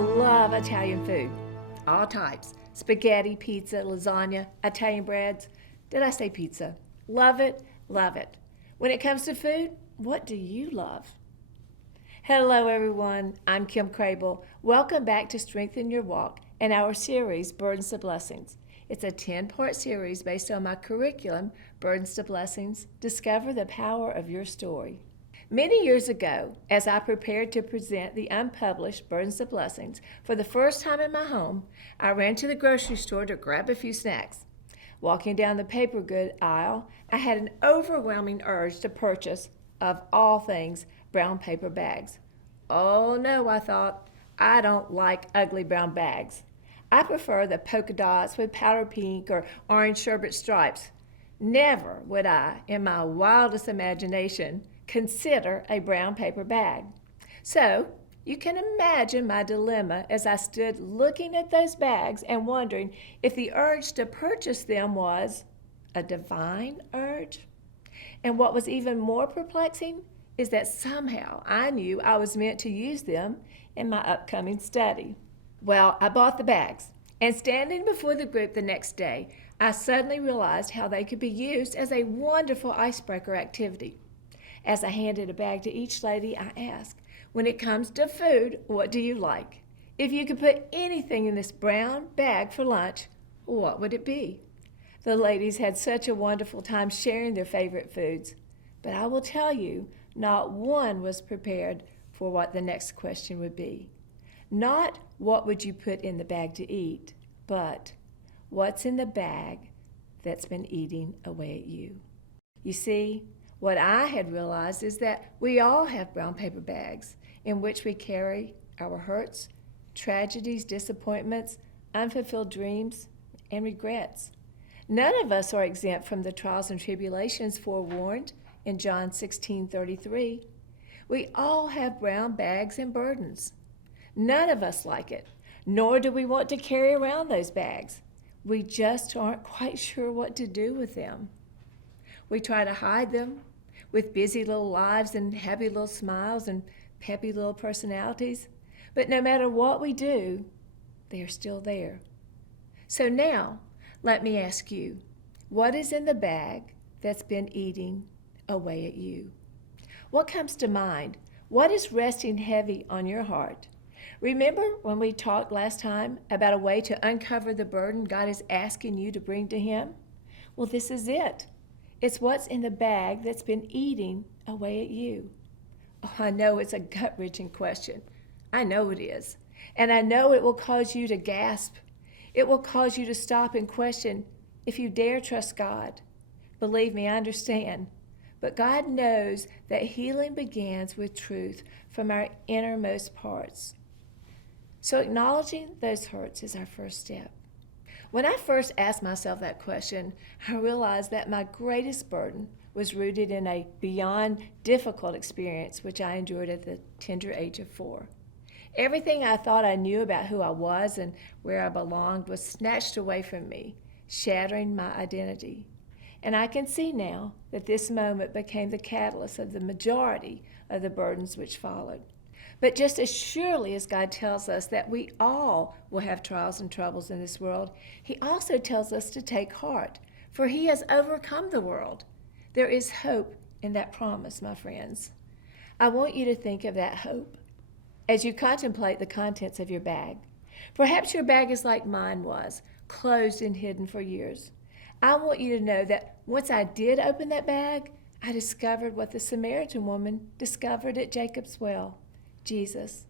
love Italian food, all types. Spaghetti, pizza, lasagna, Italian breads. Did I say pizza? Love it, love it. When it comes to food, what do you love? Hello everyone, I'm Kim Crabill. Welcome back to Strengthen Your Walk and our series, Burdens to Blessings. It's a 10-part series based on my curriculum, Burdens to Blessings. Discover the power of your story. Many years ago, as I prepared to present the unpublished Burdens to Blessings for the first time in my home, I ran to the grocery store to grab a few snacks. Walking down the paper good aisle, I had an overwhelming urge to purchase, of all things, brown paper bags. Oh no, I thought, I don't like ugly brown bags. I prefer the polka dots with powder pink or orange sherbet stripes. Never would I, in my wildest imagination, consider a brown paper bag. So, you can imagine my dilemma as I stood looking at those bags and wondering if the urge to purchase them was a divine urge. And what was even more perplexing is that somehow I knew I was meant to use them in my upcoming study. Well, I bought the bags, and standing before the group the next day, I suddenly realized how they could be used as a wonderful icebreaker activity. As I handed a bag to each lady, I asked, when it comes to food, what do you like? If you could put anything in this brown bag for lunch, what would it be? The ladies had such a wonderful time sharing their favorite foods, but I will tell you, not one was prepared for what the next question would be. Not what would you put in the bag to eat, but what's in the bag that's been eating away at you? You see, what I had realized is that we all have brown paper bags in which we carry our hurts, tragedies, disappointments, unfulfilled dreams, and regrets. None of us are exempt from the trials and tribulations forewarned in John 16:33. We all have brown bags and burdens. None of us like it, nor do we want to carry around those bags. We just aren't quite sure what to do with them. We try to hide them with busy little lives and happy little smiles and peppy little personalities. But no matter what we do, they are still there. So now, let me ask you, what is in the bag that's been eating away at you? What comes to mind? What is resting heavy on your heart? Remember when we talked last time about a way to uncover the burden God is asking you to bring to Him? Well, this is it. It's what's in the bag that's been eating away at you. Oh, I know it's a gut-wrenching question. I know it is. And I know it will cause you to gasp. It will cause you to stop and question if you dare trust God. Believe me, I understand. But God knows that healing begins with truth from our innermost parts. So acknowledging those hurts is our first step. When I first asked myself that question, I realized that my greatest burden was rooted in a beyond difficult experience which I endured at the tender age of 4. Everything I thought I knew about who I was and where I belonged was snatched away from me, shattering my identity. And I can see now that this moment became the catalyst of the majority of the burdens which followed. But just as surely as God tells us that we all will have trials and troubles in this world, He also tells us to take heart, for He has overcome the world. There is hope in that promise, my friends. I want you to think of that hope as you contemplate the contents of your bag. Perhaps your bag is like mine was, closed and hidden for years. I want you to know that once I did open that bag, I discovered what the Samaritan woman discovered at Jacob's well. Jesus.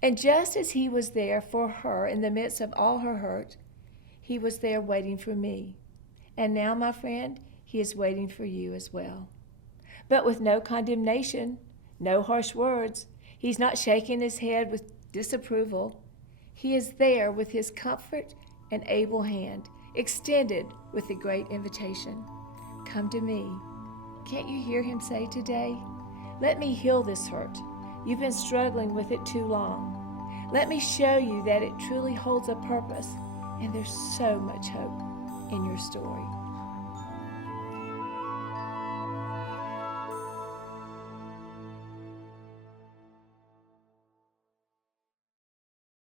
And just as He was there for her in the midst of all her hurt, He was there waiting for me. And now, my friend, He is waiting for you as well. But with no condemnation, no harsh words. He's not shaking His head with disapproval. He is there with His comfort and able hand, extended with the great invitation. Come to me. Can't you hear Him say today? Let me heal this hurt. You've been struggling with it too long. Let me show you that it truly holds a purpose, and there's so much hope in your story.